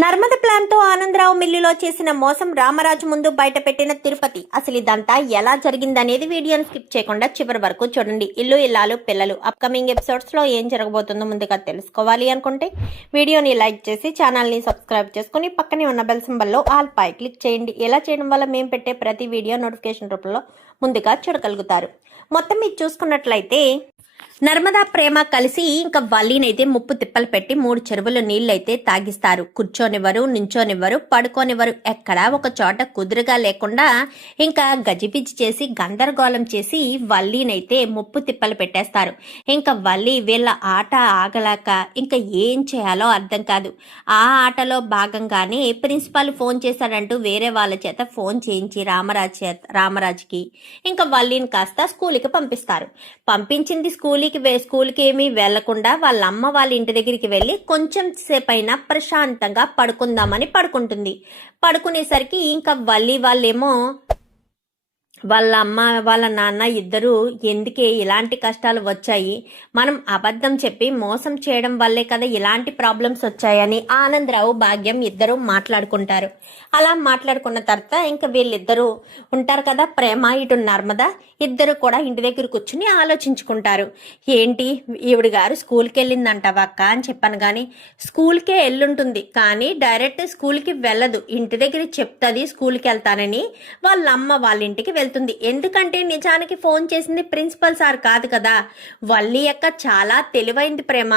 Narmada plan తో ఆనందరావు మిల్లులో చేసిన మోసం రామరాజు ముందు బయటపెట్టిన తిరుపతి. అసలు ఇదంతా ఎలా జరిగిందనేది వీడియోని స్కిప్ చేయకుండా చివరి వరకు చూడండి. ఇల్లు ఇల్లాలు పిల్లలు అప్కమింగ్ ఎపిసోడ్స్ లో ఏం జరగబోతుందో ముందుగా తెలుసుకోవాలి అనుకుంటే వీడియోని లైక్ చేసి ఛానల్ ని సబ్స్క్రైబ్ చేసుకుని పక్కనే ఉన్న బెల్ సింబల్ లో ఆల్ పై క్లిక్ చేయండి. ఇలా చేయడం వల్ల మేము పెట్టే ప్రతి వీడియో నోటిఫికేషన్ రూపంలో ముందుగా చూడగలుగుతారు. మొత్తం మీరు చూసుకున్నట్లయితే నర్మదా ప్రేమ కలిసి ఇంకా వల్లీనైతే ముప్పు తిప్పలు పెట్టి 3 చెరువుల నీళ్లైతే తాగిస్తారు. కూర్చోనివ్వరు, నించోనివ్వరు, పడుకోనివ్వరు. ఎక్కడా ఒక చోట కుదురుగా లేకుండా ఇంకా గజిబిజి చేసి గందరగోళం చేసి వల్లీనైతే ముప్పు తిప్పలు పెట్టేస్తారు. ఇంకా వల్లి వీళ్ళ ఆట ఆగలేక ఇంకా ఏం చేయాలో అర్థం కాదు. ఆ ఆటలో భాగంగానే ప్రిన్సిపాల్ ఫోన్ చేశాడంటూ వేరే వాళ్ళ చేత ఫోన్ చేయించి రామరాజుకి ఇంకా వల్లీని కాస్త స్కూల్కి పంపిస్తారు. పంపించింది స్కూల్కి ఏమీ వెళ్లకుండా వాళ్ళ అమ్మ వాళ్ళ ఇంటి దగ్గరికి వెళ్ళి కొంచెం సేపు అయినా ప్రశాంతంగా పడుకుందామని పడుకుంటుంది. పడుకునేసరికి ఇంకా వల్లి వాళ్ళేమో వాళ్ళ అమ్మ వాళ్ళ నాన్న ఇద్దరు ఎందుకే ఇలాంటి కష్టాలు వచ్చాయి, మనం అబద్ధం చెప్పి మోసం చేయడం వల్లే కదా ఇలాంటి ప్రాబ్లమ్స్ వచ్చాయని ఆనందరావు భాగ్యం ఇద్దరు మాట్లాడుకుంటారు. అలా మాట్లాడుకున్న తర్వాత ఇంకా వీళ్ళిద్దరూ ఉంటారు కదా, ప్రేమ ఇటు నర్మద, ఇద్దరు కూడా ఇంటి దగ్గర కూర్చుని ఆలోచించుకుంటారు. ఏంటి ఈవిడ గారు స్కూల్కి వెళ్ళిందంటావా అక్క అని చెప్పాను. కానీ స్కూల్కే వెళ్ళుంటుంది కానీ డైరెక్ట్ స్కూల్కి వెళ్ళదు, ఇంటి దగ్గర చెప్తుంది స్కూల్కి వెళ్తానని. వాళ్ళ అమ్మ వాళ్ళ ఇంటికి వెళ్తుంది. ఎందుకంటే నిజానికి ఫోన్ చేసింది ప్రిన్సిపల్ సార్ కాదు కదా. వల్లి అక్క చాలా తెలివైంది ప్రేమ,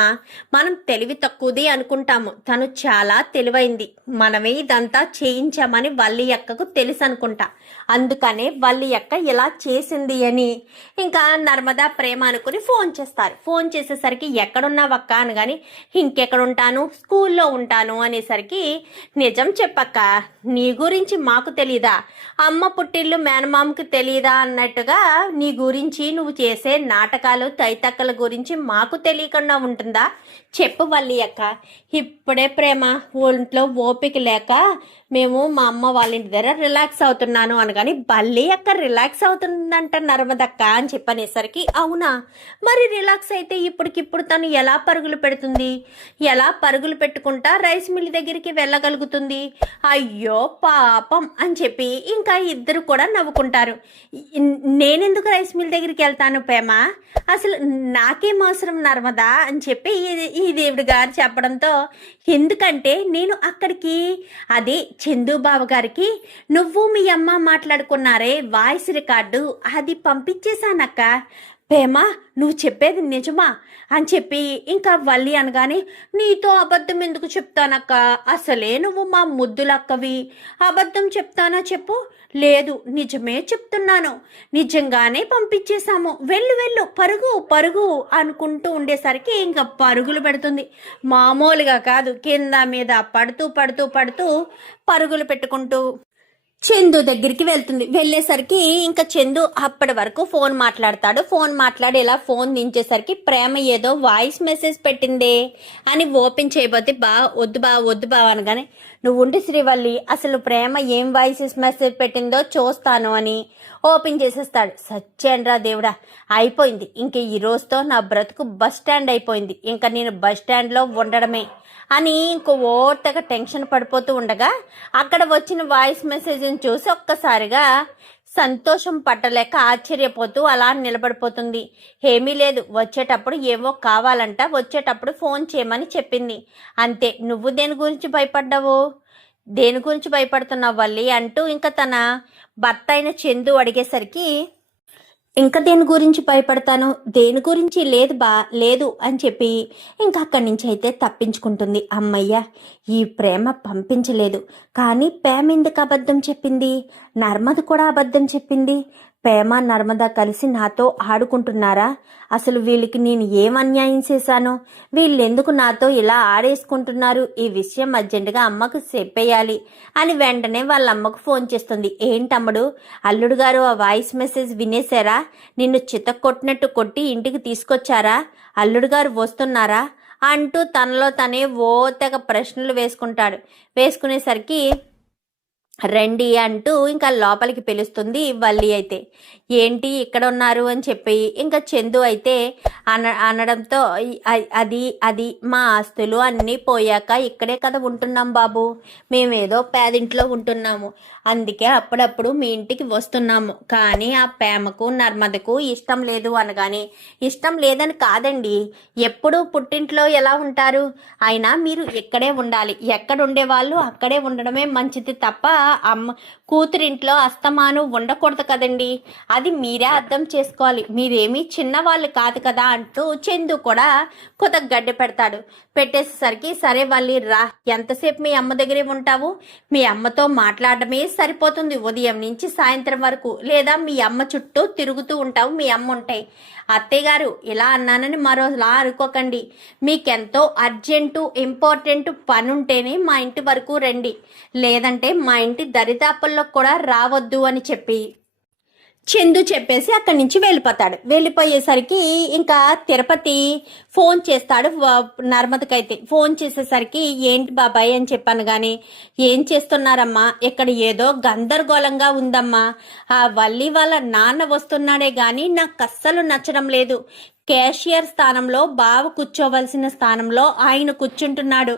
మనం తెలివి తక్కువది అనుకుంటాము, తను చాలా తెలివైంది. మనమే ఇదంతా చేయించామని వల్లి అక్కకు తెలుసు అనుకుంటా. అందుకనే వల్లి అక్క ఇలా చేసింది అని ఇంకా నర్మదా ప్రేమ అనుకుని ఫోన్ చేస్తారు. ఫోన్ చేసేసరికి ఎక్కడున్నావక్క అనగాని ఇంకెక్కడుంటాను, స్కూల్లో ఉంటాను అనేసరికి నిజం చెప్పక్క, నీ గురించి మాకు తెలీదా, అమ్మ పుట్టిల్లు మేనమామకి తెలీదా అన్నట్టుగా నీ గురించి నువ్వు చేసే నాటకాలు తైతక్కల గురించి మాకు తెలియకుండా ఉంటుందా, చెప్పు వల్లి అక్క. ఇప్పుడే ప్రేమ ఒంట్లో ఓపిక లేక మేము మా అమ్మ వాళ్ళ ఇంటి దగ్గర రిలాక్స్ అవుతున్నాను అనగాని వల్లి అక్క రిలాక్స్ అవుతుందంట నర్మదక్క అని చెప్పనేసరికి అవునా, మరి రిలాక్స్ అయితే ఇప్పటికిప్పుడు తను ఎలా పరుగులు పెడుతుంది, ఎలా పరుగులు పెట్టుకుంటా రైస్ మిల్ దగ్గరికి వెళ్ళగలుగుతుంది, అయ్యో పాపం అని చెప్పి ఇంకా ఇద్దరు కూడా నవ్వుకుంటారు. నేనెందుకు రైస్ మిల్ దగ్గరికి వెళ్తాను ప్రేమ, అసలు నాకేం అవసరం నర్మదా అని చెప్పి ఈ దేవుడి గారు చెప్పడంతో, ఎందుకంటే నేను అక్కడికి అదే చందుబాబు గారికి నువ్వు మీ అమ్మ మాట్లాడుకున్నారే వాయిస్ రికార్డు అది పంపించేశానక్క. ప్రేమ నువ్వు చెప్పేది నిజమా అని చెప్పి ఇంకా వల్లి అనగానే నీతో అబద్ధం ఎందుకు చెప్తానక్క, అసలే నువ్వు మా ముద్దులక్కవి, అబద్ధం చెప్తానా చెప్పు. లేదు నిజమే చెప్తున్నాను, నిజంగానే పంపించేశాము, వెళ్ళు వెళ్ళు పరుగు పరుగు అనుకుంటూ ఉండేసరికి ఇంకా పరుగులు పెడుతుంది. మామూలుగా కాదు, కింద మీద పడుతూ పడుతూ పడుతూ పరుగులు పెట్టుకుంటూ చందు దగ్గరికి వెళ్తుంది. వెళ్ళేసరికి ఇంకా చందు అప్పటి వరకు ఫోన్ మాట్లాడతాడు. ఫోన్ మాట్లాడి ఇలా ఫోన్ దించేసరికి ప్రేమ ఏదో వాయిస్ మెసేజ్ పెట్టిందే అని ఓపెన్ చేయబోతే వద్దు బా అనగానే నువ్వు ఉండి శ్రీవల్లి, అసలు ప్రేమ ఏం వాయిస్ మెసేజ్ పెట్టిందో చూస్తాను అని ఓపెన్ చేసేస్తాడు. సత్యేంద్రా దేవుడా, అయిపోయింది ఇంక ఈ రోజుతో నా బ్రతుకు బస్ స్టాండ్ అయిపోయింది, ఇంకా నేను బస్ స్టాండ్లో ఉండడమే అని ఇంకో ఓటగా టెన్షన్ పడిపోతూ ఉండగా అక్కడ వచ్చిన వాయిస్ మెసేజ్ని చూసి ఒక్కసారిగా సంతోషం పట్టలేక ఆశ్చర్యపోతూ అలా నిలబడిపోతుంది. ఏమీ లేదు, వచ్చేటప్పుడు ఏవో కావాలంట, వచ్చేటప్పుడు ఫోన్ చేయమని చెప్పింది అంతే. నువ్వు దేని గురించి భయపడ్డావు, దేని గురించి భయపడుతున్నావు వల్లి అంటూ ఇంకా తన భర్త అయిన చందు అడిగేసరికి ఇంకా దేని గురించి భయపడతాను, దేని గురించి లేదు అని చెప్పి ఇంకా అక్కడి నుంచి అయితే తప్పించుకుంటుంది. అమ్మయ్య ఈ ప్రేమ పంపించలేదు, కానీ ప్రేమ ఎందుకు అబద్ధం చెప్పింది, నర్మద కూడా అబద్ధం చెప్పింది. ప్రేమ నర్మద కలిసి నాతో ఆడుకుంటున్నారా, అసలు వీళ్ళకి నేను ఏం అన్యాయం చేశాను, వీళ్ళెందుకు నాతో ఇలా ఆడేసుకుంటున్నారు, ఈ విషయం అర్జెంటుగా అమ్మకు చెప్పేయాలి అని వెంటనే వాళ్ళ అమ్మకు ఫోన్ చేస్తుంది. ఏంటమ్ముడు అల్లుడు గారు ఆ వాయిస్ మెసేజ్ వినేశారా, నిన్ను చితక్కొట్టినట్టు కొట్టి ఇంటికి తీసుకొచ్చారా, అల్లుడు గారు వస్తున్నారా అంటూ తనలో తనే ఓ తెగ ప్రశ్నలు వేసుకుంటాడు. వేసుకునేసరికి రండి అంటూ ఇంకా లోపలికి పిలుస్తుంది వల్లి అయితే. ఏంటి ఇక్కడ ఉన్నారు అని చెప్పి ఇంకా చందు అయితే అనడంతో అది అది మా ఆస్తులు అన్నీ పోయాక ఇక్కడే కదా ఉంటున్నాం బాబు, మేమేదో పేదింట్లో ఉంటున్నాము, అందుకే అప్పుడప్పుడు మీ ఇంటికి వస్తున్నాము, కానీ ఆ ప్రేమకు నర్మదకు ఇష్టం లేదు అనగానే, ఇష్టం లేదని కాదండి, ఎప్పుడు పుట్టింట్లో ఎలా ఉంటారు, అయినా మీరు ఇక్కడే ఉండాలి, ఎక్కడ ఉండేవాళ్ళు అక్కడే ఉండడమే మంచిది తప్ప అమ్మ కూతురింట్లో అస్తమాను ఉండకూడదు కదండి, అది మీరే అర్థం చేసుకోవాలి, మీరేమీ చిన్నవాళ్ళు కాదు కదా అంటూ చందు కూడా కొత్త గడ్డి పెడతాడు. పెట్టేసేసరికి సరే వాళ్ళు రా, ఎంతసేపు మీ అమ్మ దగ్గరే ఉంటావు, మీ అమ్మతో మాట్లాడడమే సరిపోతుంది ఉదయం నుంచి సాయంత్రం వరకు, లేదా మీ అమ్మ చుట్టూ తిరుగుతూ ఉంటావు, మీ అమ్మ ఉంటాయి. అత్తయ్య గారు ఇలా అన్నానని మరోలా అనుకోకండి, మీకెంతో అర్జెంటు ఇంపార్టెంట్ పని ఉంటేనే మా ఇంటి వరకు రండి, లేదంటే మా ఇంటి దరిదాపుల్లో కూడా రావద్దు అని చెప్పి చందు చెప్పేసి అక్కడి నుంచి వెళ్ళిపోతాడు. వెళ్ళిపోయేసరికి ఇంకా తిరుపతి ఫోన్ చేస్తాడు నర్మదకైతే. ఫోన్ చేసేసరికి ఏంటి బాబాయ్ అని చెప్పాను కానీ, ఏం చేస్తున్నారమ్మా, ఇక్కడ ఏదో గందరగోళంగా ఉందమ్మా, ఆ వల్లి వాళ్ళ నాన్న వస్తున్నాడే కానీ నాకు అస్సలు నచ్చడం లేదు, క్యాషియర్ స్థానంలో బావ కూర్చోవలసిన స్థానంలో ఆయన కూర్చుంటున్నాడు,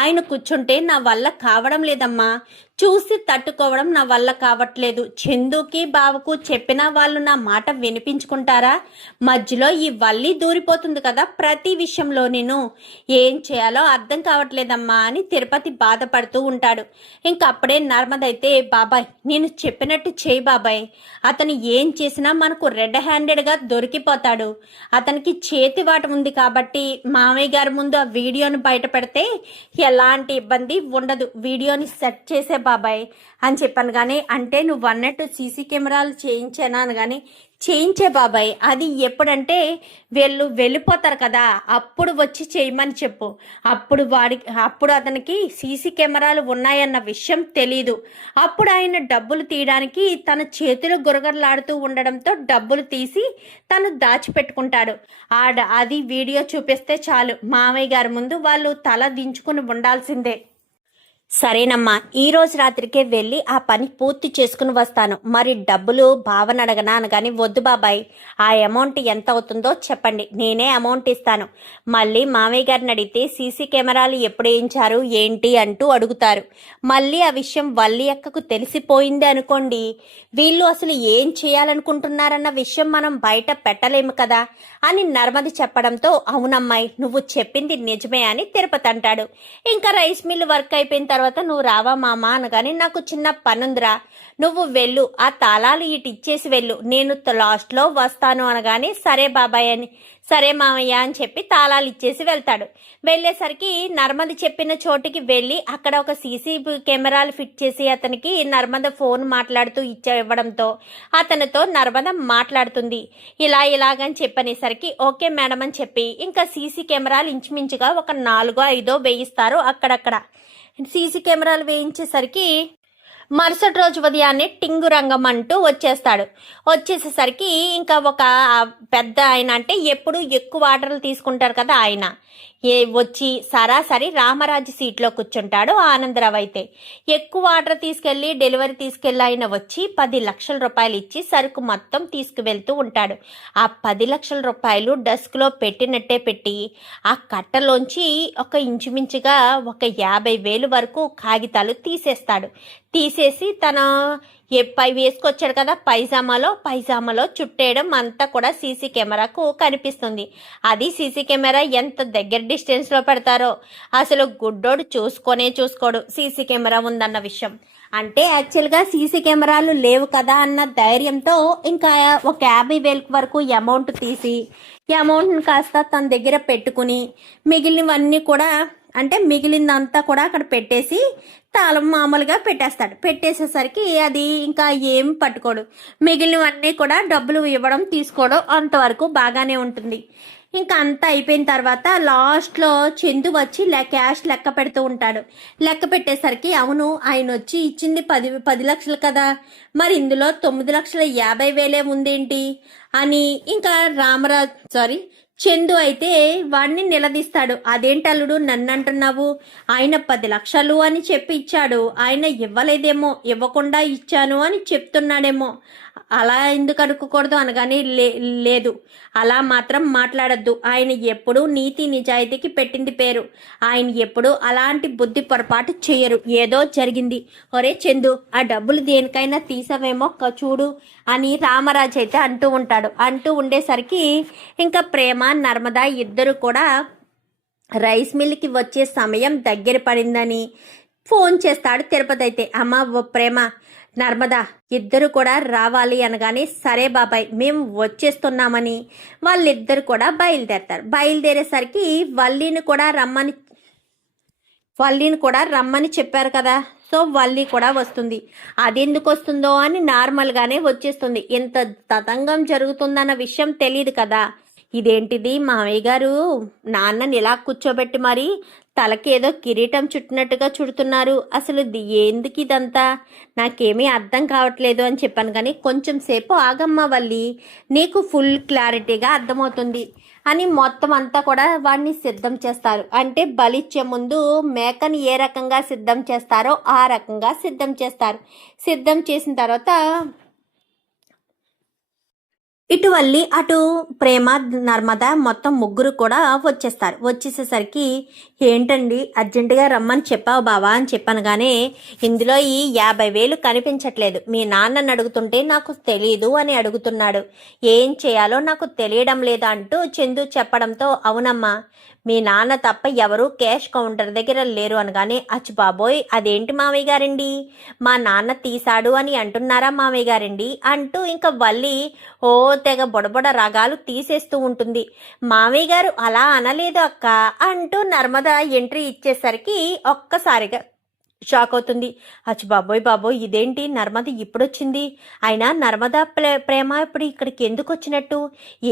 ఆయన కూర్చుంటే నా వల్ల కావడం లేదమ్మా, చూసి తట్టుకోవడం నా వల్ల కావట్లేదు, చందుకి బావకు చెప్పినా వాళ్ళు నా మాట వినిపించుకుంటారా, మధ్యలో ఈ వల్లి దూరిపోతుంది కదా ప్రతి విషయంలో, నేను ఏం చేయాలో అర్థం కావట్లేదమ్మా అని తిరుపతి బాధపడుతూ ఉంటాడు. ఇంకప్పుడే నర్మదైతే, బాబాయ్ నేను చెప్పినట్టు చేయి బాబాయ్, అతను ఏం చేసినా మనకు రెడ్ హ్యాండెడ్గా దొరికిపోతాడు, అతనికి చేతివాట ఉంది కాబట్టి మామయ్య గారి ముందు ఆ వీడియోని బయట పెడితే ఎలాంటి ఇబ్బంది ఉండదు, వీడియోని సెట్ చేసే బాబాయ్ అని చెప్పాను కానీ, అంటే నువ్వు అన్నట్టు సీసీ కెమెరాలు చేయించానా అని కానీ, చేయించే బాబాయ్, అది ఎప్పుడంటే వెళ్ళిపోతారు కదా అప్పుడు వచ్చి చేయమని చెప్పు, అప్పుడు అతనికి సీసీ కెమెరాలు ఉన్నాయన్న విషయం తెలీదు, అప్పుడు ఆయన డబ్బులు తీయడానికి తన చేతులు గురగరలాడుతూ ఉండడంతో డబ్బులు తీసి తను దాచిపెట్టుకుంటాడు, అది వీడియో చూపిస్తే చాలు మామయ్య గారి ముందు వాళ్ళు తల దించుకుని ఉండాల్సిందే. సరేనమ్మా, ఈ రోజు రాత్రికే వెళ్ళి ఆ పని పూర్తి చేసుకుని వస్తాను, మరి డబ్బులు భావన అడగనా అనగాని, వద్దు బాబాయ్, ఆ అమౌంట్ ఎంత అవుతుందో చెప్పండి, నేనే అమౌంట్ ఇస్తాను, మళ్ళీ మామయ్య గారిని అడిగితే సీసీ కెమెరాలు ఎప్పుడు వేయించారు ఏంటి అంటూ అడుగుతారు, మళ్ళీ ఆ విషయం వల్లి అక్కకు తెలిసిపోయింది అనుకోండి, వీళ్ళు అసలు ఏం చేయాలనుకుంటున్నారన్న విషయం మనం బయట పెట్టలేము కదా అని నర్మది చెప్పడంతో, అవునమ్మాయి నువ్వు చెప్పింది నిజమే అని తిరుపతి అంటాడు. ఇంకా రైస్ మిల్ వర్క్ అయిపోయిన తర్వాత నువ్వు రావా మామ అనగాని, నాకు చిన్న పనుందిరా, నువ్వు వెళ్ళు, ఆ తాళాలు ఇటు ఇచ్చేసి వెళ్ళు, నేను లాస్ట్లో వస్తాను అనగాని, సరే బాబాయ్ అని, సరే మామయ్య అని చెప్పి తాళాలు ఇచ్చేసి వెళ్తాడు. వెళ్ళేసరికి నర్మద చెప్పిన చోటికి వెళ్ళి అక్కడ ఒక సీసీ కెమెరాలు ఫిట్ చేసి అతనికి నర్మద ఫోన్ మాట్లాడుతూ ఇవ్వడంతో అతనితో నర్మద మాట్లాడుతుంది. ఇలాగని చెప్పనేసరికి ఓకే మేడం అని చెప్పి ఇంకా సీసీ కెమెరాలు ఇంచుమించుగా ఒక 4-5 వేయిస్తారు. అక్కడక్కడ సీసీ కెమెరాలు వేయించేసరికి మరుసటి రోజు ఉదయాన్నే టింగు రంగం అంటూ వచ్చేసేసరికి ఇంకా ఒక పెద్ద ఆయన, అంటే ఎప్పుడు ఎక్కువ ఆర్డర్లు తీసుకుంటారు కదా ఆయన వచ్చి సరాసరి రామరాజు సీట్లో కూర్చుంటాడు. ఆనందరావు అయితే ఎక్కువ ఆర్డర్ తీసుకెళ్లి డెలివరీ తీసుకెళ్లి ఆయన వచ్చి 10 లక్షల రూపాయలు ఇచ్చి సరుకు మొత్తం తీసుకువెళ్తూ ఉంటాడు. ఆ 10 లక్షల రూపాయలు డెస్క్లో పెట్టినట్టే పెట్టి ఆ కట్టలోంచి ఒక ఇంచుమించుగా ఒక 50,000 వరకు కాగితాలు తీసేసి తన పై వేసుకొచ్చాడు కదా పైజామాలో చుట్టేయడం అంతా కూడా సీసీ కెమెరాకు కనిపిస్తుంది. అది సీసీ కెమెరా ఎంత దగ్గర డిస్టెన్స్ లో పెడతారో అసలు గుడ్డోడు చూసుకోడు సీసీ కెమెరా ఉందన్న విషయం. అంటే యాక్చువల్గా సీసీ కెమెరాలు లేవు కదా అన్న ధైర్యంతో ఇంకా ఒక 50,000 వరకు అమౌంట్ తీసి ఈ అమౌంట్ని కాస్త తన దగ్గర పెట్టుకుని మిగిలినవన్నీ కూడా, అంటే మిగిలిందంతా కూడా అక్కడ పెట్టేసి తాళం మామూలుగా పెట్టేసేసరికి అది ఇంకా ఏం పట్టుకోడు, మిగిలినవన్నీ కూడా డబ్బులు ఇవ్వడం తీసుకోవడం అంతవరకు బాగానే ఉంటుంది. ఇంకా అంతా అయిపోయిన తర్వాత లాస్ట్లో చందు వచ్చి క్యాష్ లెక్క పెడుతూ ఉంటాడు. లెక్క పెట్టేసరికి అవును ఆయన వచ్చి ఇచ్చింది 10 లక్షలు కదా, మరి ఇందులో 9,50,000 ఉందేంటి అని ఇంకా చందు అయితే వాడిని నిలదీస్తాడు. అదేంటి అల్లుడు నన్ను అంటున్నావు? ఆయన 10 లక్షలు అని చెప్పి ఇచ్చాడు, ఆయన ఇవ్వలేదేమో, ఇవ్వకుండా ఇచ్చాను అని చెప్తున్నాడేమో, అలా ఎందుకు అనుకోకూడదు అనగానే లేదు, అలా మాత్రం మాట్లాడద్దు. ఆయన ఎప్పుడూ నీతి నిజాయితీకి పెట్టింది పేరు. ఆయన ఎప్పుడూ అలాంటి బుద్ధి పొరపాటు చేయరు. ఏదో జరిగింది. ఒరే చందు, ఆ డబ్బులు దేనికైనా తీసావేమో చూడు అని రామరాజు అయితే అంటూ ఉంటాడు. అంటూ ఉండేసరికి ఇంకా ప్రేమ నర్మద ఇద్దరు కూడా రైస్ మిల్కి వచ్చే సమయం దగ్గర పడిందని ఫోన్ చేస్తాడు తిరుపతి అయితే. అమ్మ ఓ ప్రేమ, నర్మదా ఇద్దరు కూడా రావాలి అనగానే సరే బాబాయ్ మేము వచ్చేస్తున్నామని వాళ్ళిద్దరు కూడా బయలుదేరతారు. బయలుదేరేసరికి వల్లిని కూడా రమ్మని చెప్పారు కదా, సో వల్లి కూడా వస్తుంది. అది ఎందుకు వస్తుందో అని నార్మల్గానే వచ్చేస్తుంది. ఇంత తతంగం జరుగుతుందన్న విషయం తెలియదు కదా. ఇదేంటిది మామయ్య గారు నాన్నని ఇలా కూర్చోబెట్టి మరి తలకి ఏదో కిరీటం చుట్టినట్టుగా చుడుతున్నారు, అసలు ఎందుకు ఇదంతా నాకేమీ అర్థం కావట్లేదు అని చెప్పాను. కానీ కొంచెం సేపు ఆగమ్మ వల్లి, నీకు ఫుల్ క్లారిటీగా అర్థమవుతుంది అని మొత్తం అంతా కూడా వాడిని సిద్ధం చేస్తారు. అంటే బలిచ్చే ముందు మేకని ఏ రకంగా సిద్ధం చేస్తారో ఆ రకంగా సిద్ధం చేస్తారు. సిద్ధం చేసిన తర్వాత ఇటు వల్లి అటు ప్రేమ నర్మద మొత్తం ముగ్గురు కూడా వచ్చేస్తారు. వచ్చేసేసరికి ఏంటండి అర్జెంటుగా రమ్మని చెప్పావు బావా అని చెప్పాను. కానీ ఇందులో ఈ 50,000 కనిపించట్లేదు, మీ నాన్నని అడుగుతుంటే నాకు తెలీదు అని అడుగుతున్నాడు, ఏం చేయాలో నాకు తెలియడం లేదా అంటూ చందు చెప్పడంతో అవునమ్మా మీ నాన్న తప్ప ఎవరు క్యాష్ కౌంటర్ దగ్గర లేరు అనగానే అచ్చు బాబోయ్ అదేంటి మామయ్య గారండి, మా నాన్న తీశాడు అని అంటున్నారా మామయ్య గారండి అంటూ ఇంకా వల్లి ఓ తెగ బొడబొడ రాగాలు తీసేస్తూ ఉంటుంది. మామయ్య గారు అలా అనలేదు అక్క అంటూ నర్మద ఎంట్రీ ఇచ్చేసరికి ఒక్కసారిగా షాక్ అవుతుంది. అచ్చు బాబోయ్ ఇదేంటి నర్మద ఇప్పుడొచ్చింది, అయినా నర్మద ప్రేమ ఇప్పుడు ఇక్కడికి ఎందుకు వచ్చినట్టు,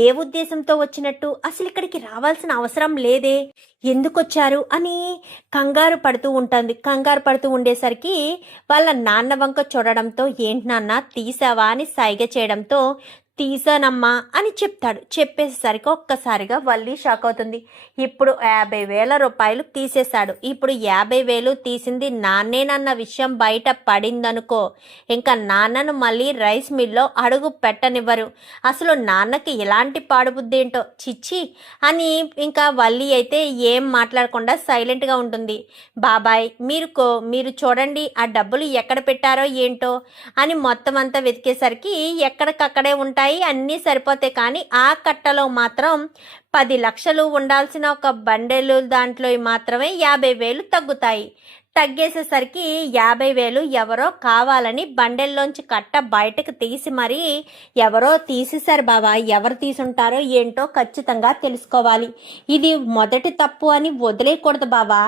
ఏ ఉద్దేశంతో వచ్చినట్టు, అసలు ఇక్కడికి రావాల్సిన అవసరం లేదే, ఎందుకు వచ్చారు అని కంగారు పడుతూ ఉంటుంది. కంగారు పడుతూ ఉండేసరికి వాళ్ళ నాన్న వంక చూడడంతో ఏంటి నాన్న తీసావా అని సైగ చేయడంతో తీసానమ్మా అని చెప్తాడు. చెప్పేసరికి ఒక్కసారిగా వల్లి షాక్ అవుతుంది. ఇప్పుడు 50,000 రూపాయలు తీసేశాడు, ఇప్పుడు 50,000 తీసింది నాన్నేనన్న విషయం బయట పడిందనుకో, ఇంకా నాన్నను మళ్ళీ రైస్ మిల్లో అడుగు పెట్టనివ్వరు. అసలు నాన్నకి ఎలాంటి పాడుబుద్ధి ఏంటో చిచ్చి అని ఇంకా వల్లి అయితే ఏం మాట్లాడకుండా సైలెంట్గా ఉంటుంది. బాబాయ్ మీరు చూడండి ఆ డబ్బులు ఎక్కడ పెట్టారో ఏంటో అని మొత్తం అంతా వెతికేసరికి ఎక్కడికక్కడే ఉంటాయి, అన్నీ సరిపోతాయి. కానీ ఆ కట్టలో మాత్రం 10 లక్షలు ఉండాల్సిన ఒక బండెలు దాంట్లో మాత్రమే 50,000 తగ్గుతాయి. తగ్గేసేసరికి 50,000 ఎవరో కావాలని బండెల్లోంచి కట్ట బయటకు తీసి మరీ ఎవరో తీసేశారు బాబా, ఎవరు తీసుంటారో ఏంటో ఖచ్చితంగా తెలుసుకోవాలి, ఇది మొదటి తప్పు అని వదిలేయకూడదు బాబా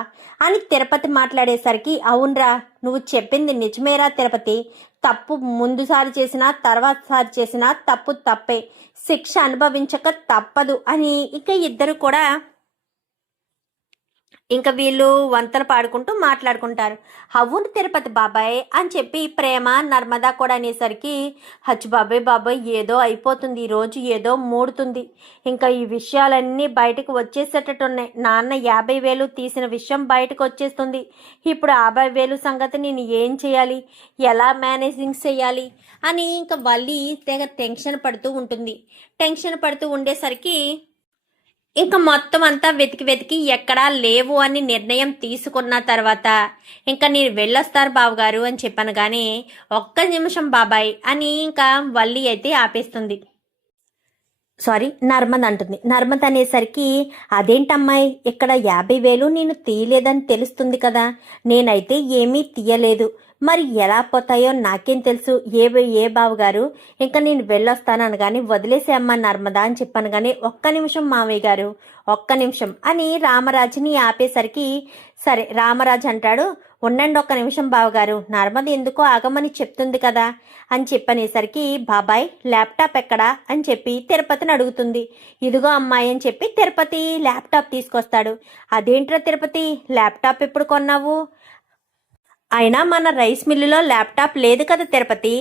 అని తిరుపతి మాట్లాడేసరికి అవునరా నువ్వు చెప్పింది నిజమేరా తిరుపతి, తప్పు ముందుసారి చేసినా తర్వాత సారి చేసినా తప్పు తప్పే, శిక్ష అనుభవించక తప్పదు అని ఇక ఇద్దరు కూడా ఇంకా వీళ్ళు వంతలు పాడుకుంటూ మాట్లాడుకుంటారు. అవును తిరుపతి బాబాయ్ అని చెప్పి ప్రేమ నర్మదా కూడా అనేసరికి హచ్చు బాబాయ్ ఏదో అయిపోతుంది, ఈరోజు ఏదో మూడుతుంది, ఇంకా ఈ విషయాలన్నీ బయటకు వచ్చేసేటట్టున్నాయి, నాన్న 50,000 తీసిన విషయం బయటకు వచ్చేస్తుంది, ఇప్పుడు 50,000 సంగతి నేను ఏం చేయాలి, ఎలా మేనేజింగ్ చేయాలి అని ఇంకా వల్లి తెగ టెన్షన్ పడుతూ ఉంటుంది. టెన్షన్ పడుతూ ఉండేసరికి ఇంకా మొత్తం అంతా వెతికి ఎక్కడా లేవు అని నిర్ణయం తీసుకున్న తర్వాత ఇంకా నేను వెళ్ళొస్తారు బావగారు అని చెప్పాను. కానీ ఒక్క నిమిషం బాబాయ్ అని ఇంకా వల్లి అయితే ఆపేస్తుంది. సారీ నర్మద అంటుంది. నర్మద అనేసరికి అదేంటమ్మాయి ఇక్కడ 50,000 నేను తీయలేదని తెలుస్తుంది కదా, నేనైతే ఏమీ తీయలేదు, మరి ఎలా పోతాయో నాకేం తెలుసు, ఏ బావగారు ఇంకా నేను వెళ్ళొస్తాను అనగాని వదిలేసే అమ్మ నర్మదా అని చెప్పాను. కానీ ఒక్క నిమిషం మావయ్య గారు ఒక్క నిమిషం అని రామరాజుని ఆపేసరికి సరే రామరాజు అంటాడు ఉండండి ఒక్క నిమిషం బావగారు, నర్మద ఎందుకో ఆగమని చెప్తుంది కదా అని చెప్పనేసరికి బాబాయ్ ల్యాప్టాప్ ఎక్కడా అని చెప్పి తిరుపతిని అడుగుతుంది. ఇదిగో అమ్మాయి అని చెప్పి తిరుపతి ల్యాప్టాప్ తీసుకొస్తాడు. అదేంట్రా తిరుపతి ల్యాప్టాప్ ఎప్పుడు కొన్నావు అయినా మన రైస్ మిల్లులో ల్యాప్టాప్ లేదు కదా తిరుపతి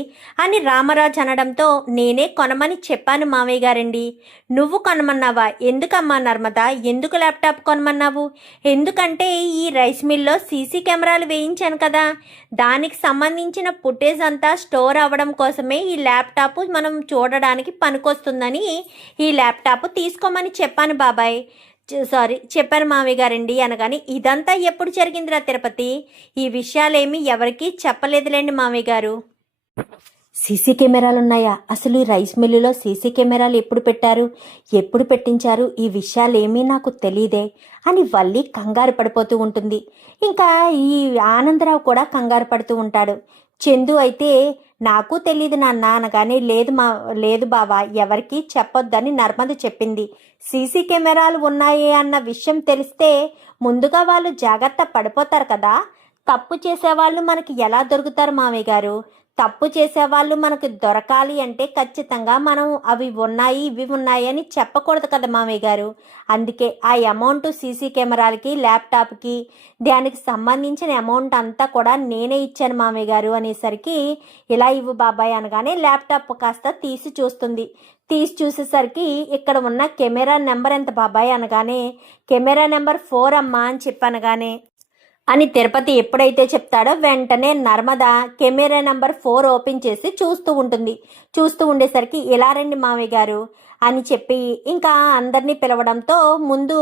అని రామరాజు అనడంతో నేనే కొనమని చెప్పాను మామయ్య గారండి. నువ్వు కొనమన్నావా? ఎందుకమ్మా నర్మద, ఎందుకు ల్యాప్టాప్ కొనమన్నావు? ఎందుకంటే ఈ రైస్ మిల్లో సీసీ కెమెరాలు వేయించాను కదా, దానికి సంబంధించిన ఫుటేజ్ అంతా స్టోర్ అవ్వడం కోసమే ఈ ల్యాప్టాప్ మనం చూడడానికి పనికొస్తుందని ఈ ల్యాప్టాప్ తీసుకోమని చెప్పాను బాబాయ్. చెప్పాను మామయ్య గారండి అనగాని, ఇదంతా ఎప్పుడు జరిగిందిరా తిరుపతి? ఈ విషయాలేమీ ఎవరికీ చెప్పలేదులేండి మామయ్య గారు. సీసీ కెమెరాలు ఉన్నాయా? అసలు ఈ రైస్ మిల్లులో సీసీ కెమెరాలు ఎప్పుడు పెట్టారు, ఎప్పుడు పెట్టించారు, ఈ విషయాలేమీ నాకు తెలియదే అని వల్లి కంగారు పడిపోతూ ఉంటుంది. ఇంకా ఈ ఆనందరావు కూడా కంగారు పడుతూ ఉంటాడు. చందు అయితే నాకు తెలియదు నాన్న అనగానే, లేదు బావా, ఎవరికీ చెప్పొద్దని నర్మద చెప్పింది. సీసీ కెమెరాలు ఉన్నాయి అన్న విషయం తెలిస్తే ముందుగా వాళ్ళు జాగ్రత్త పడిపోతారు కదా. తప్పు చేసేవాళ్ళు మనకి ఎలా దొరుకుతారు మామయ్య గారు? తప్పు చేసేవాళ్ళు మనకు దొరకాలి అంటే ఖచ్చితంగా మనం అవి ఉన్నాయి ఇవి ఉన్నాయి అని చెప్పకూడదు కదా మామయ్య గారు. అందుకే ఆ అమౌంట్ సీసీ కెమెరాలకి ల్యాప్టాప్కి దానికి సంబంధించిన అమౌంట్ అంతా కూడా నేనే ఇచ్చాను మామయ్య గారు అనేసరికి, ఇలా ఇవ్వు బాబాయ్ అనగానే ల్యాప్టాప్ కాస్త తీసి చూస్తుంది. తీసి చూసేసరికి ఇక్కడ ఉన్న కెమెరా నెంబర్ ఎంత బాబాయ్ అనగానే, కెమెరా నెంబర్ 4 అమ్మా అని చెప్పనగానే అని తిరుపతి ఎప్పుడైతే చెప్తాడో వెంటనే నర్మద కెమెరా నెంబర్ 4 ఓపెన్ చేసి చూస్తూ ఉంటుంది. చూస్తూ ఉండేసరికి, ఇలా రండి మామయ్య గారు అని చెప్పి ఇంకా అందరినీ పిలవడంతో ముందు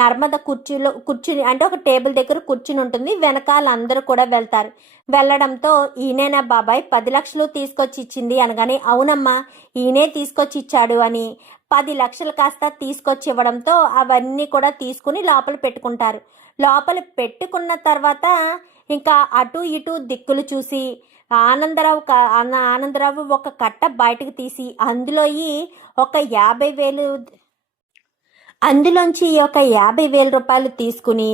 నర్మద కూర్చుని అంటే ఒక టేబుల్ దగ్గర కూర్చుని ఉంటుంది. వెనకాల అందరూ కూడా వెళ్తారు. వెళ్ళడంతో, ఈయనేనా బాబాయ్ 10 లక్షలు తీసుకొచ్చి ఇచ్చింది అనగానే, అవునమ్మా ఈయనే తీసుకొచ్చి ఇచ్చాడు అని 10 లక్షలు కాస్త తీసుకొచ్చి ఇవ్వడంతో అవన్నీ కూడా తీసుకుని లోపల పెట్టుకుంటారు. లోపల పెట్టుకున్న తర్వాత ఇంకా అటు ఇటు దిక్కులు చూసి ఆనందరావు ఒక కట్ట బయటకు తీసి అందులోంచి ఒక 50,000 రూపాయలు తీసుకుని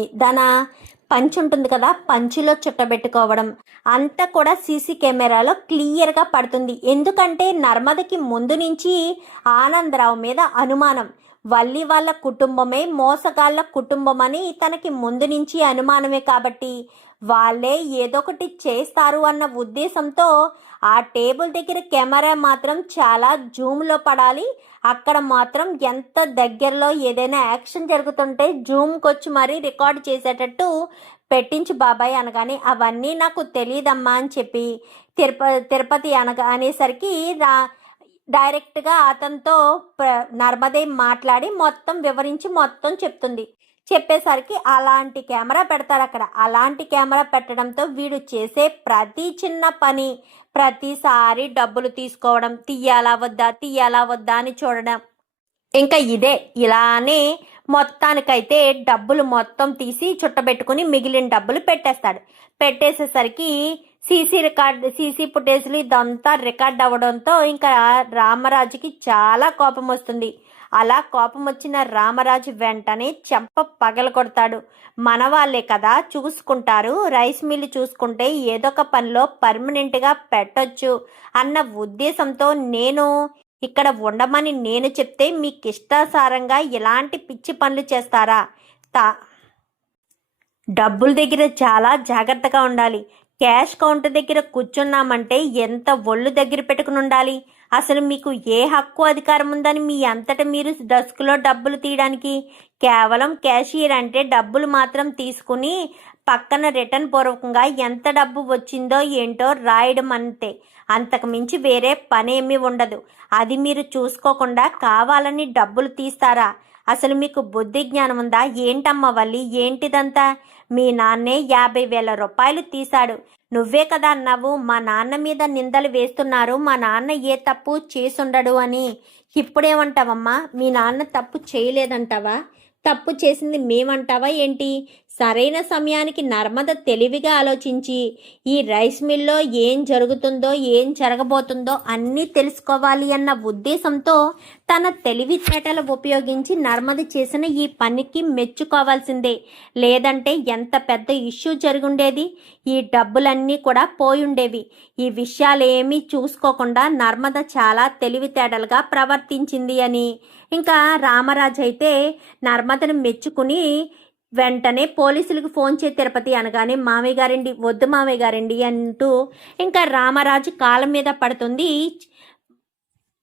పంచి ఉంటుంది కదా, పంచిలో చుట్టబెట్టుకోవడం అంతా కూడా సీసీ కెమెరాలో క్లియర్గా పడుతుంది. ఎందుకంటే నర్మదకి ముందు నుంచి ఆనందరావు మీద అనుమానం. వల్లి వాళ్ళ కుటుంబమే మోసగాళ్ళ కుటుంబం అని తనకి ముందు నుంచి అనుమానమే కాబట్టి వాళ్ళే ఏదో ఒకటి చేస్తారు అన్న ఉద్దేశంతో ఆ టేబుల్ దగ్గర కెమెరా మాత్రం చాలా జూమ్లో పడాలి. అక్కడ మాత్రం ఎంత దగ్గరలో ఏదైనా యాక్షన్ జరుగుతుంటే జూమ్కి వచ్చి మరీ రికార్డ్ చేసేటట్టు పెట్టించు బాబాయ్ అనగానే, అవన్నీ నాకు తెలియదమ్మా అని చెప్పి తిరుపతి అనేసరికి డైరెక్ట్గా అతనితో నర్మదే మాట్లాడి మొత్తం వివరించి మొత్తం చెప్తుంది. చెప్పేసరికి అలాంటి కెమెరా పెడతారు అక్కడ. అలాంటి కెమెరా పెట్టడంతో వీడు చేసే ప్రతి చిన్న పని ప్రతిసారి డబ్బులు తీసుకోవడం, తీయాలా వద్దా అని చూడడం. ఇంకా ఇలానే మొత్తానికైతే డబ్బులు మొత్తం తీసి చుట్టబెట్టుకుని మిగిలిన డబ్బులు పెట్టేస్తాడు. పెట్టేసేసరికి సీసీ ఫుటేజ్లు ఇదంతా రికార్డ్ అవ్వడంతో ఇంకా రామరాజుకి చాలా కోపం వస్తుంది. అలా కోపం వచ్చిన రామరాజు వెంటనే చెంప పగల కొడతాడు. మన వాళ్ళే కదా చూసుకుంటారు, రైస్ మిల్లు చూసుకుంటే ఏదో ఒక పనిలో పర్మనెంట్గా పెట్టొచ్చు అన్న ఉద్దేశంతో నేను ఇక్కడ ఉండమని నేను చెప్తే మీకు ఇష్టాసారంగా ఇలాంటి పిచ్చి పనులు చేస్తారా? డబ్బుల దగ్గర చాలా జాగ్రత్తగా ఉండాలి. క్యాష్ కౌంటర్ దగ్గర కూర్చున్నామంటే ఎంత ఒళ్ళు దగ్గర పెట్టుకుని ఉండాలి. అసలు మీకు ఏ హక్కు అధికారం ఉందని మీ అంతటా మీరు డస్క్లో డబ్బులు తీయడానికి? కేవలం క్యాషియర్ అంటే డబ్బులు మాత్రం తీసుకుని పక్కన రిటర్న్ పూర్వకంగా ఎంత డబ్బు వచ్చిందో ఏంటో రాయడం అంతే. అంతకు మించి వేరే పనేమీ ఉండదు. అది మీరు చూసుకోకుండా కావాలని డబ్బులు తీస్తారా? అసలు మీకు బుద్ధి జ్ఞానం ఉందా? ఏంటమ్మా వల్లి, ఏంటిదంతా? మీ నాన్నే 50,000 రూపాయలు తీశాడు. నువ్వే కదా అన్నావు మా నాన్న మీద నిందలు వేస్తున్నారు, మా నాన్న ఏ తప్పు చేసుండడు అని. ఇప్పుడేమంటావమ్మా? మీ నాన్న తప్పు చేయలేదంటావా? తప్పు చేసింది మేమంటావా ఏంటి? సరైన సమయానికి నర్మద తెలివిగా ఆలోచించి ఈ రైస్ మిల్లో ఏం జరుగుతుందో ఏం జరగబోతుందో అన్నీ తెలుసుకోవాలి అన్న ఉద్దేశంతో తన తెలివితేటలు ఉపయోగించి నర్మద చేసిన ఈ పనికి మెచ్చుకోవాల్సిందే. లేదంటే ఎంత పెద్ద ఇష్యూ జరుగుండేది. ఈ డబ్బులన్నీ కూడా పోయుండేవి. ఈ విషయాలేమీ చూసుకోకుండా నర్మద చాలా తెలివితేటలుగా ప్రవర్తించింది అని ఇంకా రామరాజు అయితే నర్మదను మెచ్చుకుని వెంటనే పోలీసులకు ఫోన్ చేసి తిరుపతి అనగానే మామయ్య గారండి, వద్దు మామయ్య గారండి అంటూ ఇంకా రామరాజు కాళ్ళ మీద పడుతుంది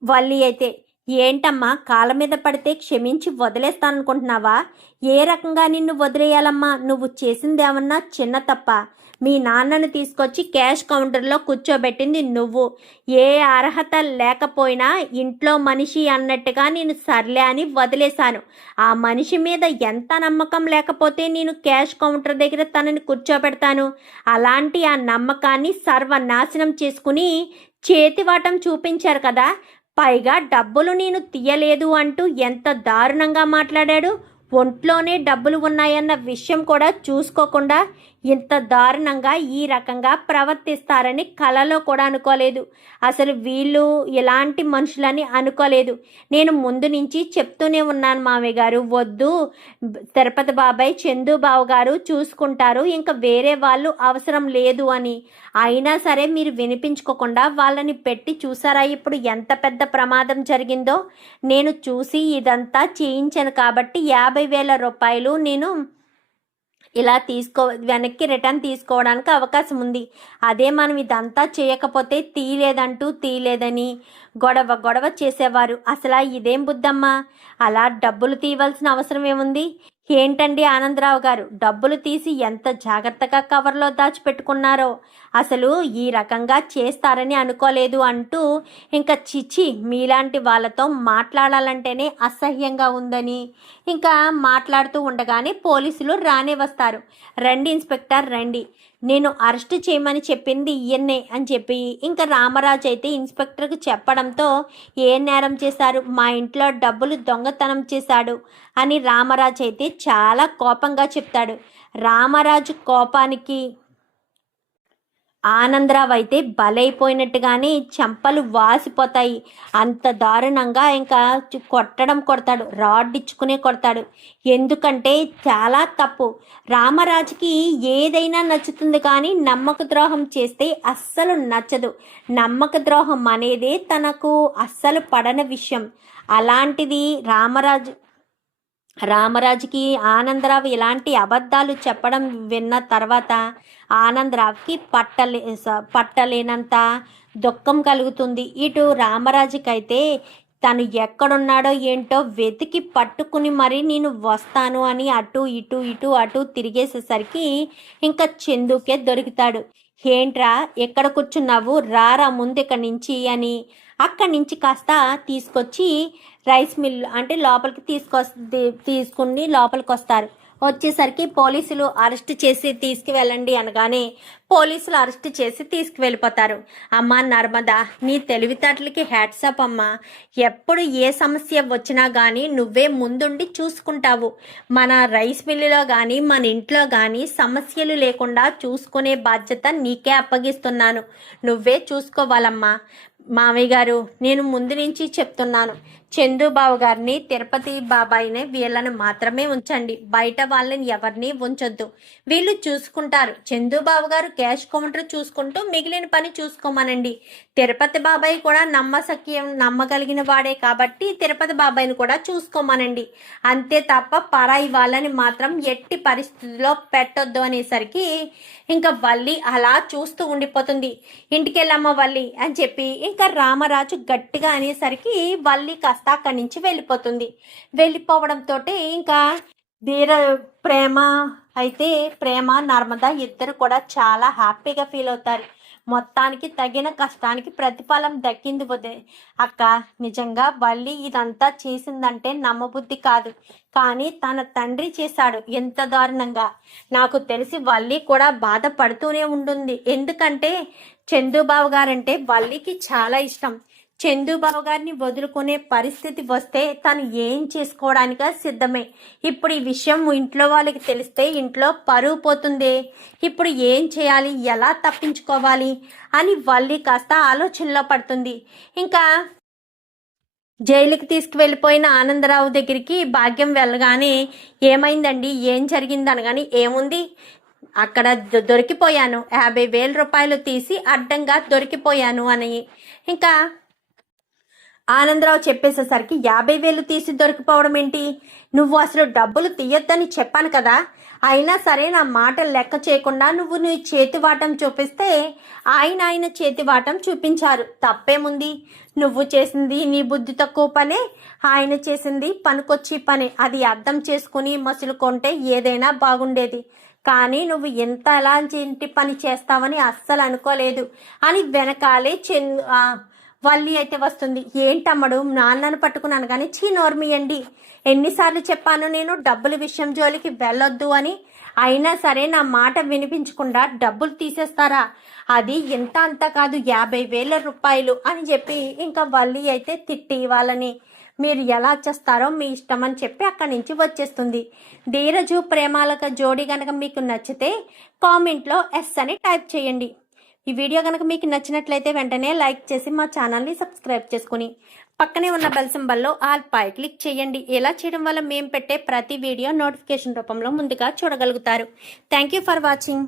వల్లి అయితే. ఏంటమ్మా, కాళ్ళ మీద పడితే క్షమించి వదిలేస్తాననుకుంటున్నావా? ఏ రకంగా నిన్ను వదిలేయాలమ్మా? నువ్వు చేసిందేమన్నా చిన్న తప్ప? మీ నాన్నను తీసుకొచ్చి క్యాష్ కౌంటర్లో కూర్చోబెట్టింది నువ్వు. ఏ అర్హత లేకపోయినా ఇంట్లో మనిషి అన్నట్టుగా నేను సర్లే అని వదిలేశాను. ఆ మనిషి మీద ఎంత నమ్మకం లేకపోతే నేను క్యాష్ కౌంటర్ దగ్గర తనని కూర్చోబెడతాను? అలాంటి ఆ నమ్మకాన్ని సర్వనాశనం చేసుకుని చేతివాటం చూపించారు కదా. పైగా డబ్బులు నేను తీయలేదు అంటూ ఎంత దారుణంగా మాట్లాడాడు. ఒంట్లోనే డబ్బులు ఉన్నాయన్న విషయం కూడా చూసుకోకుండా ఇంత దారుణంగా ఈ రకంగా ప్రవర్తిస్తారని కలలో కూడా అనుకోలేదు. అసలు వీళ్ళు ఎలాంటి మనుషులని అనుకోలేదు. నేను ముందు నుంచి చెప్తూనే ఉన్నాను మామయ్య గారు, వద్దు, తిరుపతి బాబాయ్ చందు బావ గారు చూసుకుంటారు, ఇంకా వేరే వాళ్ళు అవసరం లేదు అని. అయినా సరే మీరు వినిపించుకోకుండా వాళ్ళని పెట్టి చూసారా ఇప్పుడు ఎంత పెద్ద ప్రమాదం జరిగిందో? నేను చూసి ఇదంతా చేయించాను కాబట్టి 50,000 రూపాయలు నేను ఇలా వెనక్కి రిటర్న్ తీసుకోవడానికి అవకాశం ఉంది. అదే మనం ఇదంతా చేయకపోతే తీయలేదని గొడవ చేసేవారు. అసలు ఇదేం బుద్ధమ్మా? అలా డబ్బులు తీయవలసిన అవసరం ఏముంది? ఏంటండి ఆనందరావు గారు, డబ్బులు తీసి ఎంత జాగ్రత్తగా కవర్లో దాచిపెట్టుకున్నారో. అసలు ఈ రకంగా చేస్తారని అనుకోలేదు అంటూ ఇంకా చిచి, మీలాంటి వాళ్ళతో మాట్లాడాలంటేనే అసహ్యంగా ఉందని ఇంకా మాట్లాడుతూ ఉండగానే పోలీసులు రానే వస్తారు. రండి ఇన్స్పెక్టర్ రండి, నేను అరెస్ట్ చేయమని చెప్పింది ఈయన్నే అని చెప్పి ఇంకా రామరాజు అయితే ఇన్స్పెక్టర్కి చెప్పడంతో, ఏ నేరం చేశారు? మా ఇంట్లో డబ్బులు దొంగతనం చేశాడు అని రామరాజు అయితే చాలా కోపంగా చెప్తాడు. రామరాజు కోపానికి ఆనందరావు అయితే బలైపోయినట్టుగానే చెంపలు వాసిపోతాయి. అంత దారుణంగా ఇంకా కొడతాడు, రాడ్ ఇచ్చుకునే కొడతాడు. ఎందుకంటే చాలా తప్పు. రామరాజుకి ఏదైనా నచ్చుతుంది కానీ నమ్మక ద్రోహం చేస్తే అస్సలు నచ్చదు. నమ్మక ద్రోహం అనేదే తనకు అస్సలు పడని విషయం. అలాంటిది రామరాజుకి ఆనందరావు ఇలాంటి అబద్ధాలు చెప్పడం విన్న తర్వాత ఆనందరావుకి పట్టలేనంత దుఃఖం కలుగుతుంది. ఇటు రామరాజుకైతే తను ఎక్కడున్నాడో ఏంటో వెతికి పట్టుకుని మరి నేను వస్తాను అని అటు తిరిగేసేసరికి ఇంకా చందుకే దొరుకుతాడు. ఏంట్రా ఎక్కడ కూర్చున్నావు, రారా ముందు ఇక్కడి నుంచి అని అక్కడి నుంచి కాస్త తీసుకొచ్చి రైస్ మిల్ అంటే లోపలికి తీసుకుని లోపలికి వస్తారు. వచ్చేసరికి పోలీసులు అరెస్ట్ చేసి తీసుకువెళ్ళండి అనగానే పోలీసులు అరెస్ట్ చేసి తీసుకువెళ్ళిపోతారు. అమ్మా నర్మదా, నీ తెలివితేటలకి హ్యాట్సాప్ అమ్మా. ఎప్పుడు ఏ సమస్య వచ్చినా కానీ నువ్వే ముందుండి చూసుకుంటావు. మన రైస్ మిల్లులో కానీ మన ఇంట్లో కానీ సమస్యలు లేకుండా చూసుకునే బాధ్యత నీకే అప్పగిస్తున్నాను. నువ్వే చూసుకోవాలమ్మా. మామయ్య గారు, నేను ముందు నుంచి చెప్తున్నాను, చందుబాబు గారిని, తిరుపతి బాబాయిని వీళ్ళని మాత్రమే ఉంచండి. బయట వాళ్ళని ఎవరిని ఉంచొద్దు. వీళ్ళు చూసుకుంటారు. చందుబాబు గారు క్యాష్ కౌంటర్ చూసుకుంటూ మిగిలిన పని చూసుకోమనండి. తిరుపతి బాబాయ్ కూడా నమ్మగలిగిన వాడే కాబట్టి తిరుపతి బాబాయ్ని కూడా చూసుకోమనండి. అంతే తప్ప పరాయి వాళ్ళని మాత్రం ఎట్టి పరిస్థితుల్లో పెట్టొద్దు అనేసరికి ఇంకా వల్లి అలా చూస్తూ ఉండిపోతుంది. ఇంటికెళ్ళమ్మ వల్లి అని చెప్పి ఇంకా రామరాజు గట్టిగా అనేసరికి వల్లి కాస్త అక్కడి నుంచి వెళ్ళిపోవడంతో ఇంకా ప్రేమ నర్మద ఇద్దరు కూడా చాలా హ్యాపీగా ఫీల్ అవుతారు. మొత్తానికి తగిన కష్టానికి ప్రతిఫలం దక్కింది పోతే. అక్క, నిజంగా వల్లి ఇదంతా చేసిందంటే నమ్మబుద్ధి కాదు, కానీ తన తండ్రి చేశాడు ఎంత దారుణంగా. నాకు తెలిసి వల్లి కూడా బాధపడుతూనే ఉంటుంది. ఎందుకంటే చందుబాబు గారంటే వల్లికి చాలా ఇష్టం. చందుబాబు గారిని వదులుకునే పరిస్థితి వస్తే తను ఏం చేసుకోవడానిక సిద్ధమే. ఇప్పుడు ఈ విషయం ఇంట్లో వాళ్ళకి తెలిస్తే ఇంట్లో పరువు పోతుంది. ఇప్పుడు ఏం చేయాలి, ఎలా తప్పించుకోవాలి అని వల్లి కాస్త ఆలోచనలో పడుతుంది. ఇంకా జైలుకి తీసుకువెళ్ళిపోయిన ఆనందరావు దగ్గరికి భాగ్యం వెళ్ళగానే, ఏమైందండి, ఏం జరిగింది అనగాని, ఏముంది, అక్కడ దొరికిపోయాను, 50,000 రూపాయలు తీసి అడ్డంగా దొరికిపోయాను అని ఇంకా ఆనందరావు చెప్పేసేసరికి 50,000 తీసి దొరికిపోవడం ఏంటి? నువ్వు అసలు డబ్బులు తీయొద్దని చెప్పాను కదా. అయినా సరే నా మాట లెక్క చేయకుండా నువ్వు నీ చేతివాటం చూపిస్తే ఆయన చేతివాటం చూపించారు. తప్పేముంది? నువ్వు చేసింది నీ బుద్ధి తక్కువ పనే, ఆయన చేసింది పనికొచ్చి పనే. అది అర్థం చేసుకుని మసులుకుంటే ఏదైనా బాగుండేది. కానీ నువ్వు ఎంత ఎలాంటి పని చేస్తావని అస్సలు అనుకోలేదు అని వెనకాలే వల్లి అయితే వస్తుంది. ఏంటమ్మడు, నాన్నను పట్టుకున్నాను కానీ నోర్మియండి. ఎన్నిసార్లు చెప్పాను నేను డబ్బుల విషయం జోలికి వెళ్ళొద్దు అని. అయినా సరే నా మాట వినిపించకుండా డబ్బులు తీసేస్తారా? అది ఎంత అంత కాదు, 50,000 రూపాయలు అని చెప్పి ఇంకా వల్లి అయితే తిట్టి వాళ్ళని మీరు ఎలా చేస్తారో మీ ఇష్టం అని చెప్పి అక్కడి నుంచి వచ్చేస్తుంది. ధీరజు ప్రేమాలక జోడి కనుక మీకు నచ్చితే కామెంట్లో ఎస్ అని టైప్ చేయండి. ఈ వీడియో కనుక మీకు నచ్చినట్లయితే వెంటనే లైక్ చేసి మా ఛానల్ని సబ్స్క్రైబ్ చేసుకుని పక్కనే ఉన్న బెల్ సింబల్లో ఆల్ పై క్లిక్ చేయండి. ఇలా చేయడం వల్ల మేము పెట్టే ప్రతి వీడియో నోటిఫికేషన్ రూపంలో ముందుగా చూడగలుగుతారు. Thank you for watching.